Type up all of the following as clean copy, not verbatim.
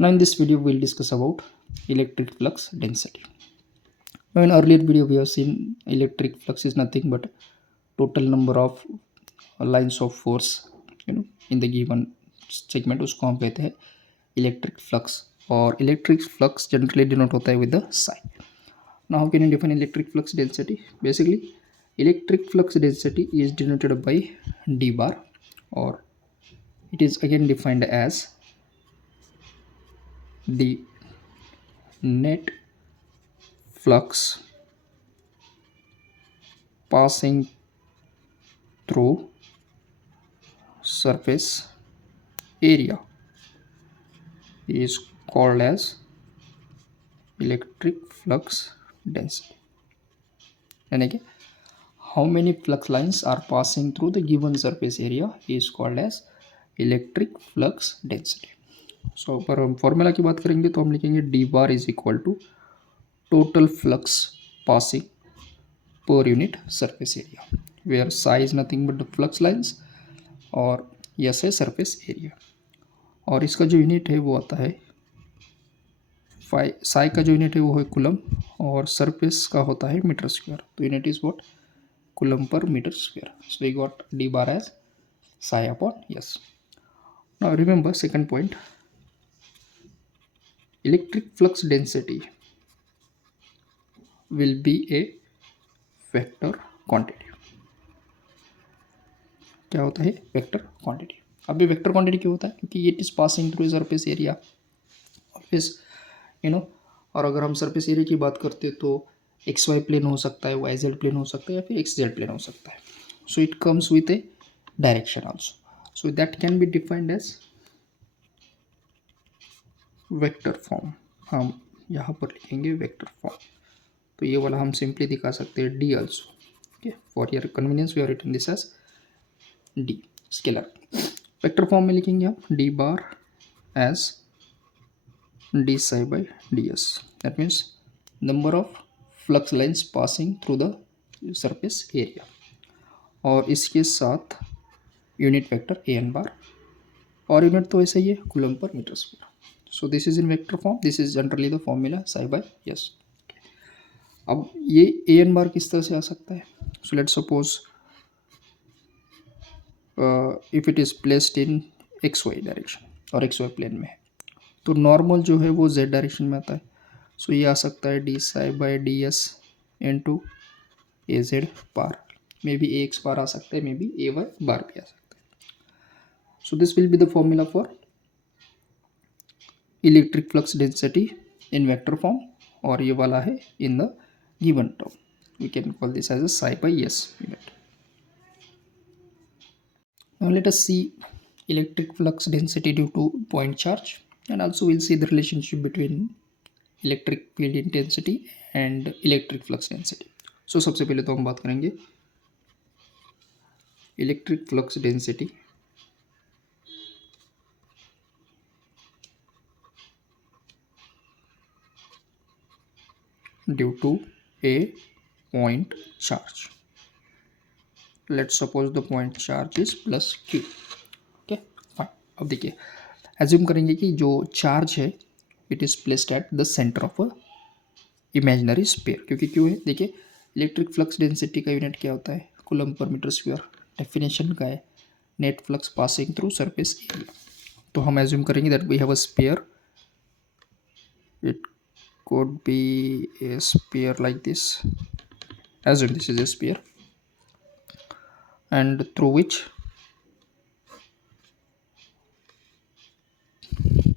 Now in this video we'll discuss about electric flux density. Now in earlier video we have seen electric flux is nothing but total number of lines of force in the given segment, उसको हम कहते हैं electric flux, और electric flux generally denote होता है with the sign. Now how can you define electric flux density? Basically electric flux density is denoted by d bar, or it is again defined as the net flux passing through surface area is called as electric flux density. यानी कि how many flux lines are passing through the given surface area is called as electric flux density. So पर हम formula की बात करेंगे तो हम लिखेंगे d bar is equal to total flux passing per unit surface area, where psi is nothing but the flux lines और s है surface area. और इसका जो यूनिट है वो आता है साई का जो यूनिट है वो है कुलम, और सरफेस का होता है मीटर स्क्वायर. तो unit is what? Coulomb per metre square. So we got D bar as psi upon S. Now remember second point, electric flux density will be a vector quantity. क्या होता है? Vector quantity. अब ये vector quantity क्यों होता है? क्योंकि it is passing through surface area always और अगर हम सरफेस एरिया की बात करते हैं तो एक्स वाई प्लेन हो सकता है, वाई जेड प्लेन हो सकता है, या फिर एक्स जेड प्लेन हो सकता है. So it comes with a direction also. So that can be defined as vector form. हम यहाँ पर लिखेंगे वेक्टर फॉर्म. तो ये वाला हम सिंपली दिखा सकते हैं D also. Okay, for your convenience we are written this as D scalar. Vector form में लिखेंगे हम D bar as d psi by ds. That means number of flux lines passing through the surface area, और इसके साथ unit vector A N bar, और unit तो ऐसा ही है coulomb per metre square. So this is in vector form. This is generally the formula psi by S. अब ये ए एन बार किस तरह से आ सकता है? So let suppose if it is placed in X Y direction और एक्स वाई प्लेन में है, तो नॉर्मल जो है वो z डायरेक्शन में आता है. सो ये आ सकता है D psi by D S into A Z bar. Maybe A X bar आ सकता है, मे बी ए वाई बार भी आ सकता है. So this will be the formula for electric flux density in vector form, और ये वाला है in the given term. We can call this as a psi by S unit. Now let us see electric flux density due to point charge, and also we'll see the relationship between electric field intensity and electric flux density. So सबसे पहले तो हम बात करेंगे electric flux density due to a point charge. Let's suppose the point charge is plus q. अब देखिए, assume करेंगे कि जो चार्ज है it is placed at the centre of a imaginary sphere. क्योंकि क्यों है? देखिए, इलेक्ट्रिक फ्लक्स डेंसिटी का यूनिट क्या होता है? Coulomb per metre square. Definition का है net flux passing through surface area. तो हम एज्यूम करेंगे that we have a sphere. It could be a sphere like this. Assume this is a sphere, and through which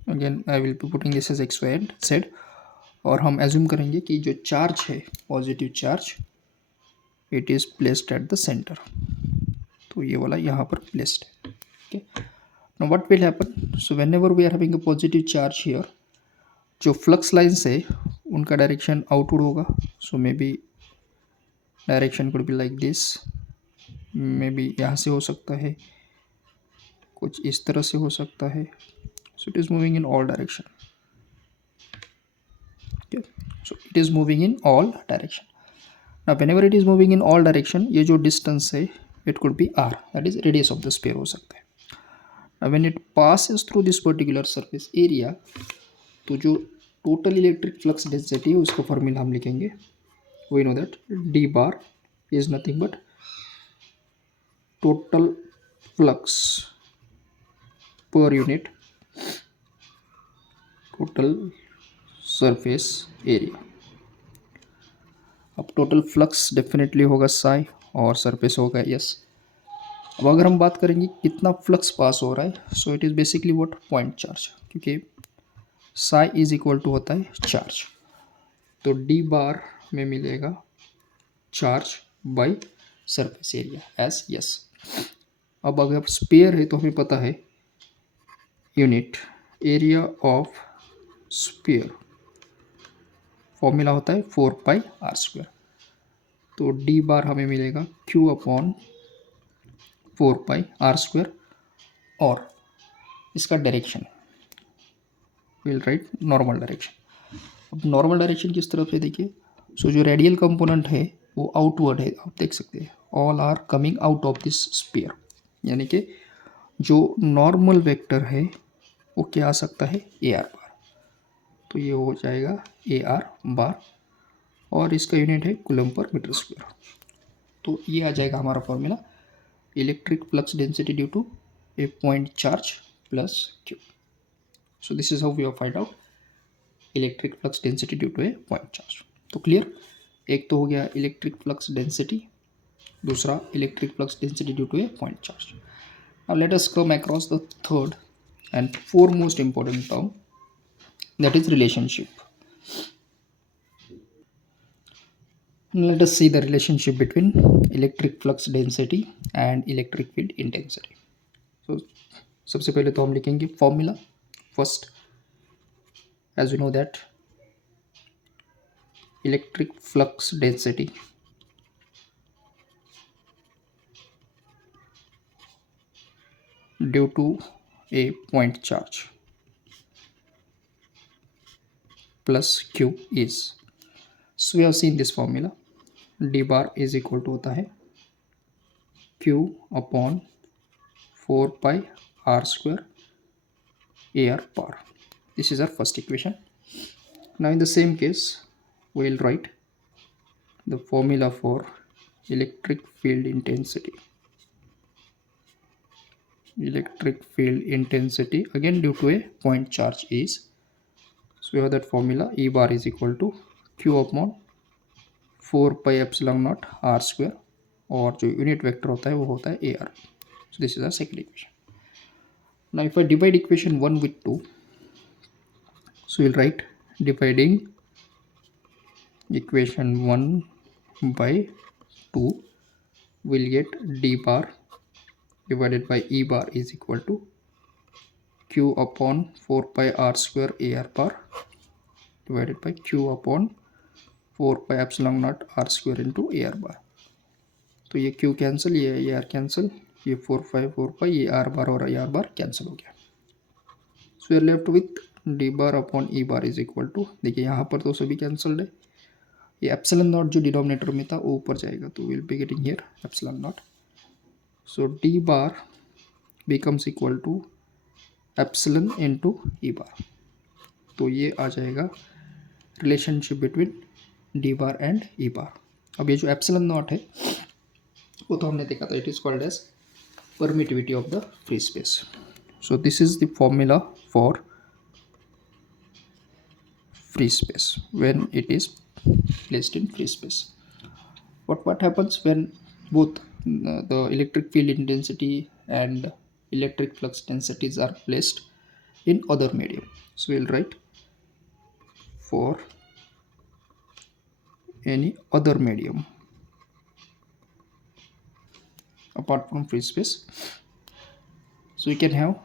again I will be putting this as x y and z. और हम assume करेंगे कि जो charge है positive charge it is placed at the centre. तो ये वाला यहाँ पर प्लेस्ड है. Okay, now what will happen? So whenever we are having a positive charge here, जो फ्लक्स लाइन्स है उनका डायरेक्शन आउटवर्ड होगा. So maybe direction could be like this. Maybe यहाँ से हो सकता है, कुछ इस तरह से हो सकता है. So it is moving in all direction. Okay, so it is moving in all direction. Now whenever it is moving in all direction, ये जो डिस्टेंस है it could be R, that is radius of the sphere हो सकता है. Now when it passes through this particular surface area, तो जो total electric flux density है उसका फॉर्मूला हम लिखेंगे, we know that D bar is nothing but total flux per unit total surface area. अब टोटल फ्लक्स डेफिनेटली होगा psi और surface होगा यस। अब अगर हम बात करेंगे कितना फ्लक्स पास हो रहा है, so it is basically what point charge, क्योंकि साई इज इक्वल टू होता है चार्ज। तो डी बार में मिलेगा charge by surface area S yes. अब अगर स्पेयर है तो हमें पता है unit area of sphere formula होता है 4πr²। तो डी बार हमें मिलेगा Q अपॉन 4πr²। और इसका direction will write normal direction. अब नॉर्मल डायरेक्शन किस तरफ है देखिए, सो जो रेडियल कंपोनेंट है वो आउटवर्ड है, आप देख सकते हैं all are coming out of this sphere, यानी कि जो नॉर्मल वेक्टर है वो क्या आ सकता है ए आर बार। तो ये हो जाएगा ए आर बार और इसका यूनिट है कूलम पर मीटर स्क्वायर। तो ये आ जाएगा हमारा formula electric flux density due to a point charge plus Q. So this is how we have find out electric flux density due to a point charge. तो clear, एक तो हो गया इलेक्ट्रिक फ्लक्स डेंसिटी, दूसरा electric flux density due to a point charge. Now let us come across the third and foremost important term, that is relationship. Let us see the relationship between electric flux density and electric field intensity. So सबसे पहले तो हम लिखेंगे formula first, as we know that electric flux density due to a point charge plus q is, so we have seen this formula, d bar is equal to होता है q upon 4πr² ar bar. This is our first equation. Now in the same case we will write the formula for electric field intensity. Electric field intensity again due to a point charge is, so we have that formula E bar is equal to Q upon 4πε0 r², और जो unit vector होता है वो होता है AR. So this is our second equation. Now if I divide equation 1 with 2, so we'll write dividing equation 1 by 2 will get D bar divided by E bar is equal to Q upon 4πr² AR bar divided by Q upon 4πε0 r² into AR bar. तो ये Q cancel, ये AR cancel, ये 4π ये R बार और AR बार cancel हो गया। So we are left with D bar upon E bar is equal to, देखिए यहाँ पर तो सभी कैंसल्ड है, ये एप्सिलॉन नॉट जो डिनोमिनेटर में था वो ऊपर जाएगा, तो will be getting here epsilon not. So D bar becomes equal to epsilon into E बार. तो ये आ जाएगा relationship between D bar and E बार. अब ये जो एप्सिलॉन नॉट है वो तो हमने देखा था, it is called as permittivity of the free space. So this is the formula for free space when it is placed in free space. What happens when both the electric field intensity and electric flux densities are placed in other medium? So we'll write for any other medium apart from free space, so we can have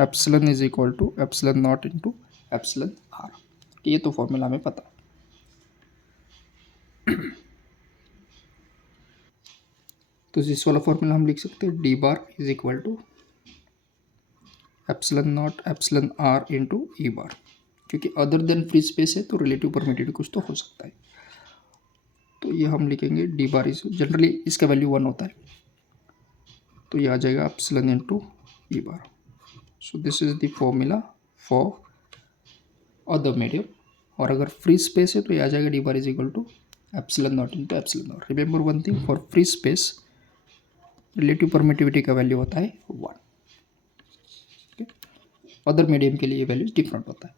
epsilon is equal to epsilon naught into epsilon R. ये तो formula हमें पता है. तो इस वाला formula हम लिख सकते हैं D bar is equal to epsilon not epsilon R into E bar, क्योंकि अदर देन फ्री स्पेस है तो रिलेटिव परमिटिविटी कुछ तो हो सकता है. तो ये हम लिखेंगे डी बार इज, जनरली इसका वैल्यू 1 होता है, तो ये आ जाएगा epsilon into E bar. So this is the formula for other medium, और अगर फ्री स्पेस है तो ये आ जाएगा D bar is equal to epsilon naught into epsilon naught. Remember one thing, for free space relative permittivity का value होता है 1। अदर मीडियम के लिए वैल्यू डिफरेंट होता है।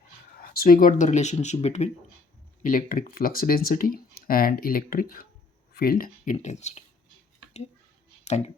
So we got the relationship between electric flux density and electric field intensity. Okay, thank you.